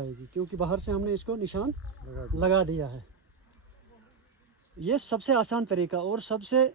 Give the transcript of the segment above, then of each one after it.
जाएगी, क्योंकि बाहर से हमने इसको निशान लगा दिया है। ये सबसे आसान तरीका और सबसे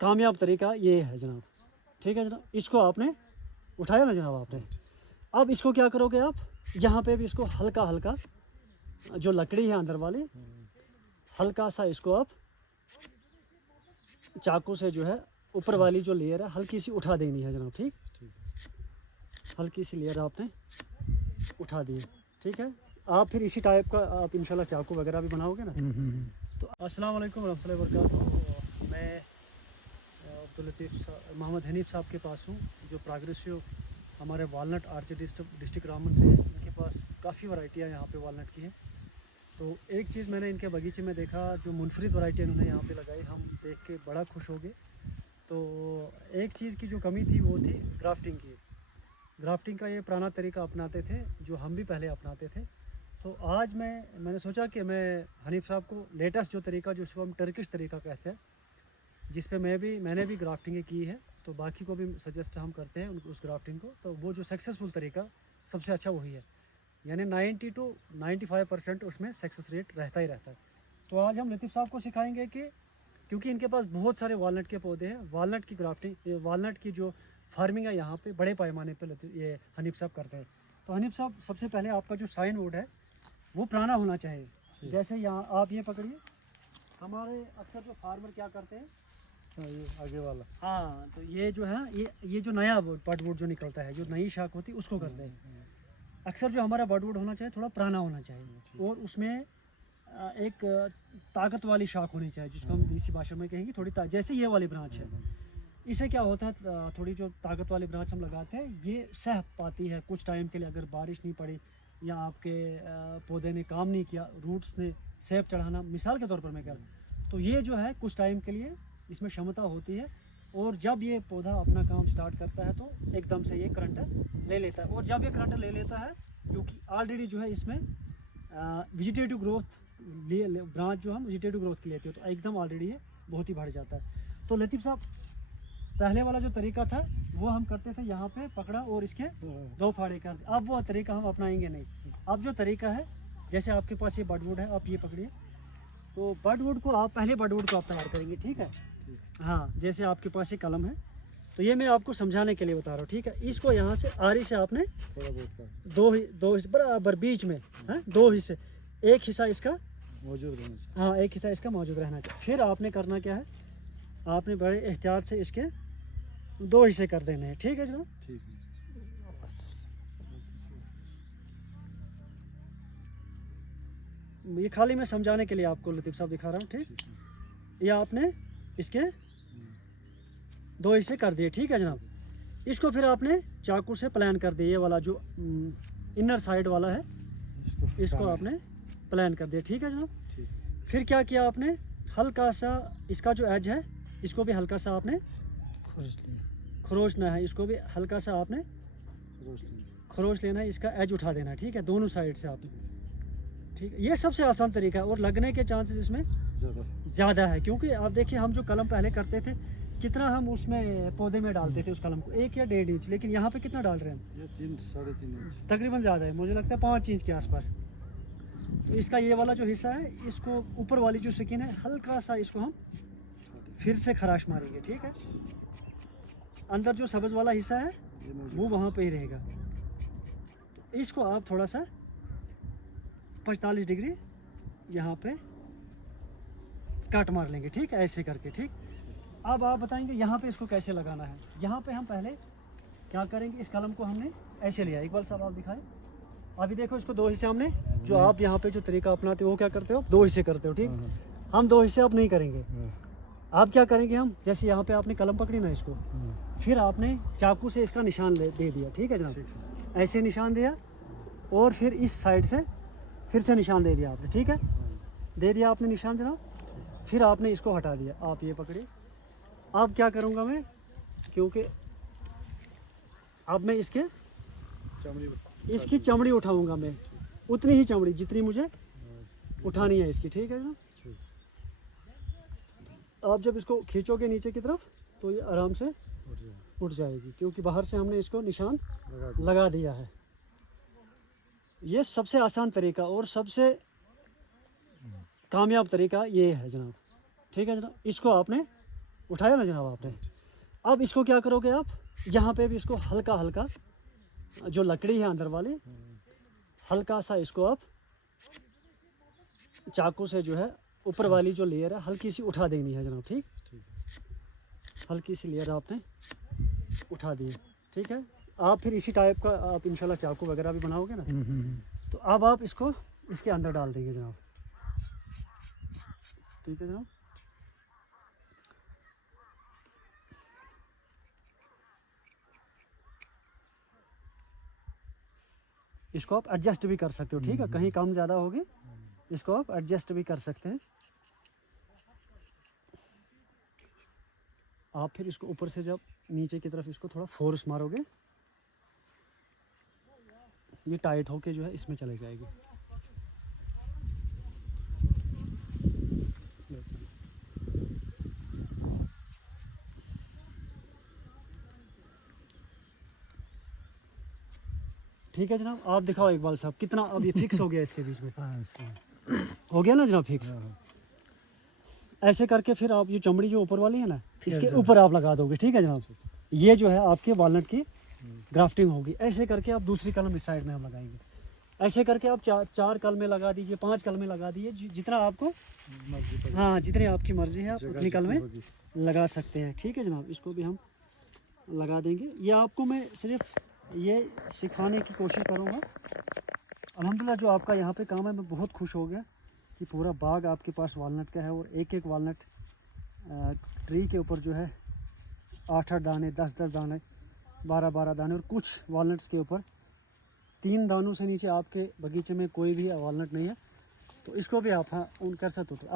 कामयाब तरीका ये है जनाब। ठीक है जनाब, इसको आपने उठाया ना जनाब आपने। अब इसको क्या करोगे आप, यहाँ पे भी इसको हल्का हल्का जो लकड़ी है अंदर वाली, हल्का सा इसको आप चाकू से जो है ऊपर वाली जो लेयर है हल्की सी उठा देनी है जनाब। ठीक, हल्की सी लेयर आपने उठा दी। ठीक है, आप फिर इसी टाइप का आप इंशाल्लाह चाकू वगैरह भी बनाओगे ना। तो अस्सलाम वालेकुम रहमतुल्लाहि व बरकातहू। मैं अब्दुल लतीफ़ मोहम्मद हनीफ़ साहब के पास हूँ, जो प्रोग्रेसिव हमारे वालनट आरसी डिस्ट्रिक्ट रामबन से है। इनके पास काफ़ी वैरायटियाँ यहाँ पे वालनट की हैं। तो एक चीज़ मैंने इनके बगीचे में देखा, जो मुनफरिद वैरायटी इन्होंने यहाँ पे लगाई, हम देख के बड़ा खुश हो गए। तो एक चीज़ की जो कमी थी वो थी ग्राफ्टिंग की। ग्राफ्टिंग का ये पुराना तरीका अपनाते थे, जो हम भी पहले अपनाते थे। तो आज मैंने सोचा कि मैं हनीफ़ साहब को लेटेस्ट जो तरीका, जिसको हम टर्किश तरीका कहते हैं, जिस पे मैंने भी ग्राफ्टिंग की है, तो बाकी को भी सजेस्ट हम करते हैं उस ग्राफ्टिंग को। तो वो जो सक्सेसफुल तरीका सबसे अच्छा वही है, यानी 90 to 95% उसमें सक्सेस रेट रहता ही रहता है। तो आज हम लतीफ़ साहब को सिखाएंगे कि क्योंकि इनके पास बहुत सारे वालनट के पौधे हैं, वालनट की ग्राफ्टिंग, वालनट की जो फार्मिंग है यहाँ पे बड़े पैमाने पे ये हनीफ़ साहब करते हैं। तो हनीफ़ साहब, सबसे पहले आपका जो साइन वुड है वो पुराना होना चाहिए। जैसे यहाँ आप ये पकड़िए, हमारे अक्सर जो फार्मर क्या करते हैं, ये आगे वाला, हाँ, तो ये जो है ये जो नया बडवुड जो निकलता है, जो नई शाख होती है, उसको करते हैं। अक्सर जो हमारा बडवुड होना चाहिए थोड़ा पुराना होना चाहिए, और उसमें एक ताकत वाली शाख होनी चाहिए, जिसको हम देसी भाषा में कहेंगे थोड़ी जैसे ये वाली ब्रांच है। इससे क्या होता है, थोड़ी जो ताकत वाली ब्रांच हम लगाते हैं, ये सह पाती है कुछ टाइम के लिए। अगर बारिश नहीं पड़ी या आपके पौधे ने काम नहीं किया, रूट्स ने सेब चढ़ाना, मिसाल के तौर पर मैं कह रहा हूँ, तो ये जो है कुछ टाइम के लिए इसमें क्षमता होती है। और जब ये पौधा अपना काम स्टार्ट करता है तो एकदम से ये करंट ले लेता है। और जब ये करंट ले लेता है, क्योंकि ऑलरेडी जो है इसमें वेजिटेटिव ग्रोथ ब्रांच जो हम वेजिटेटिव ग्रोथ की लेते हो, तो एकदम ऑलरेडी ये बहुत ही बढ़ जाता है। तो लतीफ़ साहब, पहले वाला जो तरीका था वो हम करते थे, यहाँ पे पकड़ा और इसके 2 फाड़े कर दिए। अब वो तरीका हम अपनाएंगे नहीं। अब जो तरीका है, जैसे आपके पास ये बडवुड है, आप ये पकड़िए, तो बडवुड को आप पहले बडवुड को आप तैयार करेंगे। ठीक है, हाँ, जैसे आपके पास ये कलम है, तो ये मैं आपको समझाने के लिए बता रहा हूँ। ठीक है, इसको यहाँ से आरी से आपने दो हिस्से बराबर बीच में, हाँ, 2 हिस्से, एक हिस्सा इसका मौजूद रहना चाहिए। हाँ, एक हिस्सा इसका मौजूद रहना चाहिए। फिर आपने करना क्या है, आपने बड़े एहतियात से इसके 2 हिस्से कर देने हैं। ठीक है जनाब, ठीक है। ये खाली मैं समझाने के लिए आपको लतीफ़ साहब दिखा रहा हूँ। ठीक, ये आपने इसके 2 हिस्से कर दिए। ठीक है जनाब, इसको फिर आपने चाकू से प्लान कर दिया, ये वाला जो इनर साइड वाला है, इसको आपने प्लान कर दिया। ठीक है जनाब, फिर क्या किया आपने, हल्का सा इसका जो एज है, इसको भी हल्का सा आपने खरोचना है, इसको भी हल्का सा आपने खरोच लेना है, इसका एज उठा देना है। ठीक है, दोनों साइड से आपने। ठीक है, ये सबसे आसान तरीका है, और लगने के चांसेस इसमें ज़्यादा है। क्योंकि आप देखिए, हम जो कलम पहले करते थे, कितना हम उसमें पौधे में डालते थे उस कलम को, 1 या 1.5 इंच, लेकिन यहाँ पे कितना डाल रहे हैं हम, ये 3-3.5 इंच तकरीबन ज़्यादा है, मुझे लगता है 5 इंच के आसपास। तो इसका ये वाला जो हिस्सा है, इसको ऊपर वाली जो स्किन है, हल्का सा इसको हम फिर से खराश मारेंगे। ठीक है, अंदर जो सब्ज वाला हिस्सा है वो वहाँ पे ही रहेगा। तो इसको आप थोड़ा सा 45 डिग्री यहाँ पे कट मार लेंगे। ठीक है, ऐसे करके। ठीक, अब आप बताएंगे यहाँ पे इसको कैसे लगाना है। यहाँ पे हम पहले क्या करेंगे, इस कलम को हमने ऐसे लिया, इकबाल साहब आप दिखाएं। अभी देखो, इसको 2 हिस्से हमने, जो आप यहाँ पे जो तरीका अपनाते हो वो क्या करते हो, 2 हिस्से करते हो। ठीक, हम 2 हिस्से अब नहीं करेंगे। आप क्या करेंगे, हम जैसे यहाँ पे आपने कलम पकड़ी ना, इसको फिर आपने चाकू से इसका निशान दे दिया। ठीक है जनाब, ऐसे निशान दिया, और फिर इस साइड से फिर से निशान दे दिया आपने। ठीक है, दे दिया आपने निशान जनाब, फिर आपने इसको हटा दिया। आप ये पकड़िए। अब क्या करूँगा मैं, क्योंकि अब मैं इसकी चमड़ी उठाऊँगा, मैं उतनी ही चमड़ी जितनी मुझे उठानी है इसकी। ठीक है जनाब, आप जब इसको खींचोगे नीचे की तरफ, तो ये आराम से उठ जाएगी, क्योंकि बाहर से हमने इसको निशान लगा दिया है। ये सबसे आसान तरीका और सबसे कामयाब तरीका ये है जनाब। ठीक है जनाब, इसको आपने उठाया ना जनाब आपने। अब इसको क्या करोगे आप, यहाँ पे भी इसको हल्का हल्का जो लकड़ी है अंदर वाली, हल्का सा इसको आप चाकू से जो है ऊपर वाली जो लेयर है हल्की सी उठा देनी है जनाब। ठीक, हल्की सी लेयर आपने उठा दी। ठीक है, आप फिर इसी टाइप का आप इंशाल्लाह चाकू वगैरह भी बनाओगे ना, तो अब आप इसको इसके अंदर डाल देंगे जनाब। ठीक है जनाब, इसको आप एडजस्ट भी कर सकते हो। ठीक है, कहीं कम ज़्यादा होगी, इसको आप एडजस्ट भी कर सकते हैं। आप फिर इसको ऊपर से जब नीचे की तरफ इसको थोड़ा फोर्स मारोगे, ये टाइट होके जो है इसमें चले जाएगी। ठीक है जनाब, आप दिखाओ इकबाल साहब कितना अब ये फिक्स हो गया इसके बीच में। हो गया ना जनाब फिक्स। ऐसे करके फिर आप ये चमड़ी जो ऊपर वाली है ना, इसके ऊपर आप लगा दोगे। ठीक है जनाब, ये जो है आपके वॉलनट की ग्राफ्टिंग होगी। ऐसे करके आप दूसरी कलम इस साइड में हम लगाएंगे। ऐसे करके आप चार कलमें लगा दीजिए, 5 कलमें लगा दीजिए, जितना आपको हाँ जितनी आपकी मर्जी है आप उतनी कलमें लगा सकते हैं। ठीक है जनाब, इसको भी हम लगा देंगे। ये आपको मैं सिर्फ ये सिखाने की कोशिश करूँगा। अल्हम्दुलिल्लाह जो आपका यहाँ पे काम है, मैं बहुत खुश हो गया कि पूरा बाग आपके पास वालनट का है और एक एक वालनट ट्री के ऊपर जो है 8-8 दाने, 10-10 दाने, 12-12 दाने, और कुछ वालनट्स के ऊपर 3 दानों से नीचे आपके बगीचे में कोई भी वालनट नहीं है। तो इसको भी आप हाँ ऑन कर सकते हो। तो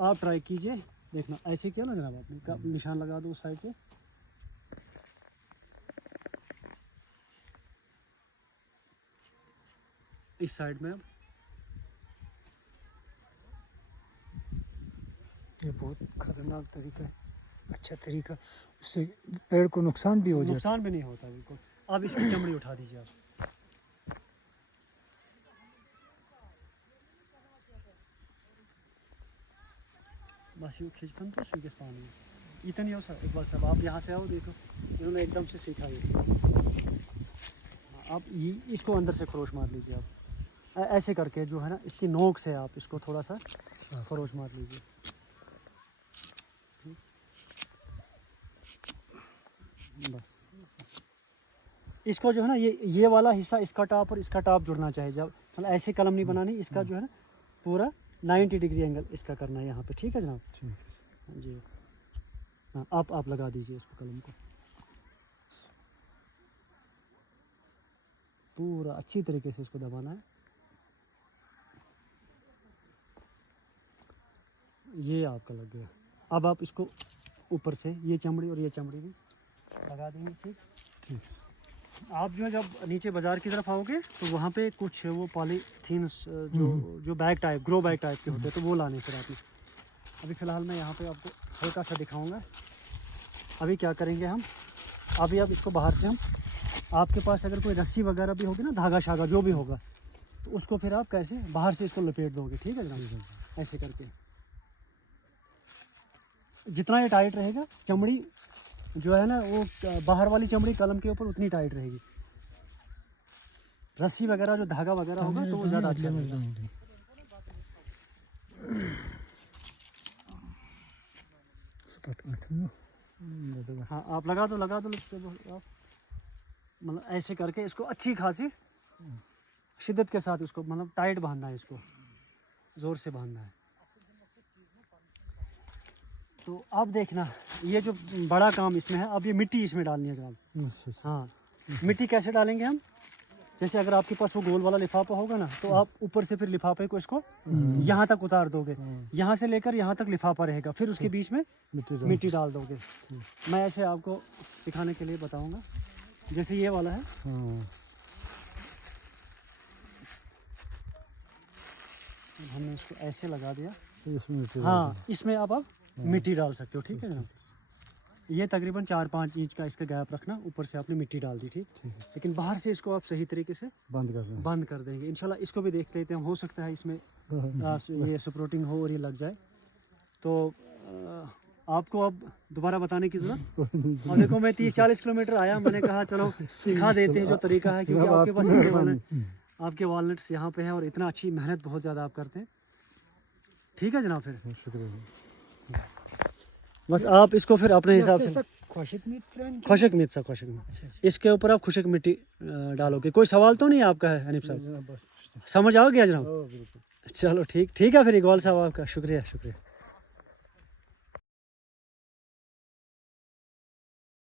आप ट्राई कीजिए, देखना ऐसे किया ना जनाब आपने, निशान लगा दो उस साइड से। इस साइड में अब ये बहुत खतरनाक तरीका है, अच्छा तरीका, उससे पेड़ को नुकसान भी हो जाता है। नुकसान भी नहीं होता बिल्कुल। अब इसकी चमड़ी उठा दीजिए आप। बस यूँ खींचता तो स्वीकेस पानी इतनी हो सर। एक बार सब आप यहाँ से आओ, देखो इन्होंने एकदम से सीखा ये। आप ये इसको अंदर से खरोश मार लीजिए आप। ऐसे करके जो है ना, इसकी नोक से आप इसको थोड़ा सा खरोच मार लीजिए। बस इसको जो है ना, ये वाला हिस्सा इसका टॉप और इसका टॉप जुड़ना चाहिए। जब मतलब ऐसे कलम नहीं बनानी, इसका जो है ना पूरा 90 डिग्री एंगल इसका करना है यहाँ पे। ठीक है जनाब जी, हाँ आप लगा दीजिए इसको, कलम को पूरा अच्छी तरीके से इसको दबाना है। ये आपका लग गया। अब आप इसको ऊपर से ये चमड़ी और ये चमड़ी भी लगा देंगे। ठीक, आप जो है जब नीचे बाज़ार की तरफ आओगे तो वहाँ पे कुछ वो पॉलीथीन जो bag type, grow bag type के होते हैं, तो वो लाने फिर आपने। अभी फ़िलहाल मैं यहाँ पे आपको हल्का सा दिखाऊंगा। अभी क्या करेंगे हम, अभी अब इसको बाहर से हम, आपके पास अगर कोई रस्सी वगैरह भी होगी ना, धागा शागा जो भी होगा, तो उसको फिर आप कैसे बाहर से इसको लपेट दोगे। ठीक है जनाब, ऐसे करके जितना ये टाइट रहेगा, चमड़ी जो है ना वो बाहर वाली चमड़ी कलम के ऊपर उतनी टाइट रहेगी। रस्सी वगैरह जो धागा वगैरह होगा तो वो ज़्यादा अच्छा रहेगा। हाँ आप लगा दो आप, मतलब ऐसे करके इसको अच्छी खासी शिद्दत के साथ इसको मतलब टाइट बांधना है, इसको ज़ोर से बांधना है। तो अब देखना ये जो बड़ा काम इसमें है, अब ये मिट्टी इसमें डालनी है जनाब। हाँ मिट्टी कैसे डालेंगे हम, जैसे अगर आपके पास वो गोल वाला लिफाफा होगा ना, तो आप ऊपर से फिर लिफाफे को इसको यहाँ तक उतार दोगे, यहाँ से लेकर यहाँ तक लिफाफा रहेगा, फिर उसके बीच में मिट्टी डाल दोगे। मैं ऐसे आपको सिखाने के लिए बताऊंगा। जैसे ये वाला है, हमने इसको ऐसे लगा दिया, हाँ इसमें अब आप मिट्टी डाल सकते हो। ठीक है जनाब, ये तकरीबन 4-5 इंच का इसका गैप रखना, ऊपर से आपने मिट्टी डाल दी, ठीक। लेकिन बाहर से इसको आप सही तरीके से बंद कर रहे हैं। बंद कर देंगे इंशाल्लाह। इसको भी देख लेते हैं, हो सकता है इसमें ये सपोर्टिंग हो और ये लग जाए। तो आपको अब दोबारा बताने की जरूरत। और देखो मैं 30-40 किलोमीटर आया, मैंने कहा चलो सिखा देते हैं जो तरीका है, क्योंकि आपके पास आपके वॉलनट्स यहाँ पे हैं और इतना अच्छी मेहनत बहुत ज़्यादा आप करते हैं। ठीक है जनाब, फिर शुक्रिया। बस आप इसको फिर अपने हिसाब से खुशक खुशक मिर्च इसके ऊपर आप खुशक मिट्टी डालोगे। कोई सवाल तो नहीं आपका है हनीफ साहब? समझ आ गया जनाब? चलो ठीक है फिर इकबाल साहब, आपका शुक्रिया।